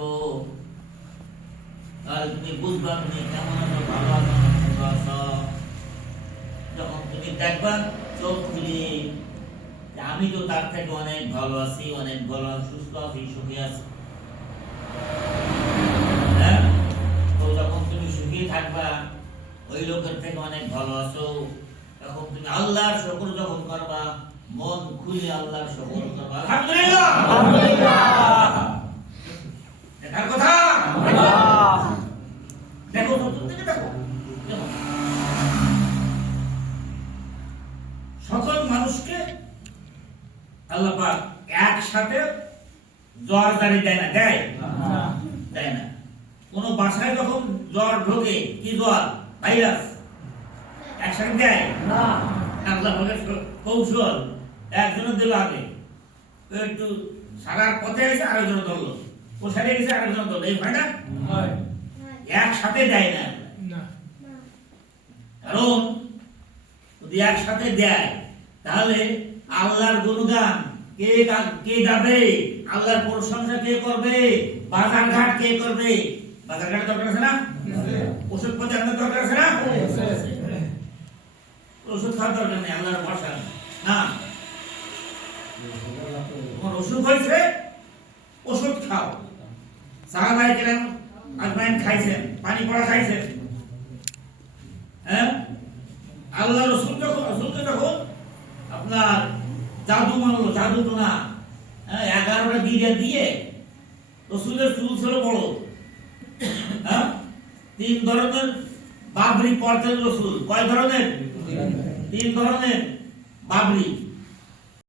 তো তাহলে তুমি বুঝবা তুমি কেমন আছো, ভালো আছো না মন্দ আছো। যখন তুমি দেখবা চোখ খুলে যে আমি তো তার থেকে অনেক ভালো আছি, অনেক ভালো সুস্থ আছি, সুখী আছি। হ্যাঁ, তো যখন তুমি সুখী থাকবা ওই লোকের থেকে অনেক ভালো আছো, তখন তুমি আল্লাহর শুকর যখন করবা, মন খুলে আল্লাহর শুকর করবা। আলহামদুলিল্লাহ, আলহামদুলিল্লাহ। এটার কথা দেখো, দেখো সকল মানুষকে আল্লাহ পাক একসাথে জ্বর জারি দেয় না, দেয় দেয় না। কোন বাসায় যখন জ্বর ঢোকে, কি জ্বর, ভাইরাস, একসাথে দেয় না। আল্লাহ পাকের কৌশল, একজনের দিল আগে, একটু সারার পথে এসে আরেকজন ধরলো, ও সারিয়ে গেছে আরেকজন ধরলো, এই হয় না? একসাথে দেয় না। কারণ যদি একসাথে দেয় তাহলে আল্লাহর গুণগান কে গাবে, আল্লাহর প্রশংসা কে করবে, বাজার ঘাট কে করবে? বাজার ঘাট দরকার আছে না? ওষুধ পচানোর দরকার আছে না? ওষুধ খাওয়ার দরকার নেই, আল্লাহর ভরসা না। তোমার অসুখ হয়েছে, ওষুধ খাও। সাহাবায়ে কেরাম আজমাইন খাইছেন, পানি পড়া খাইছেন। হ্যাঁ, আল্লাহ রসুলকে যখন আপনার জাদু মানলো, জাদু টোনা, 11টা গিরা দিয়ে রসুলের চুল ছিল বড়, 3 ধরনের বাবরি পড়তেন রসুল। কয় ধরনের? 3 ধরনের বাবরি।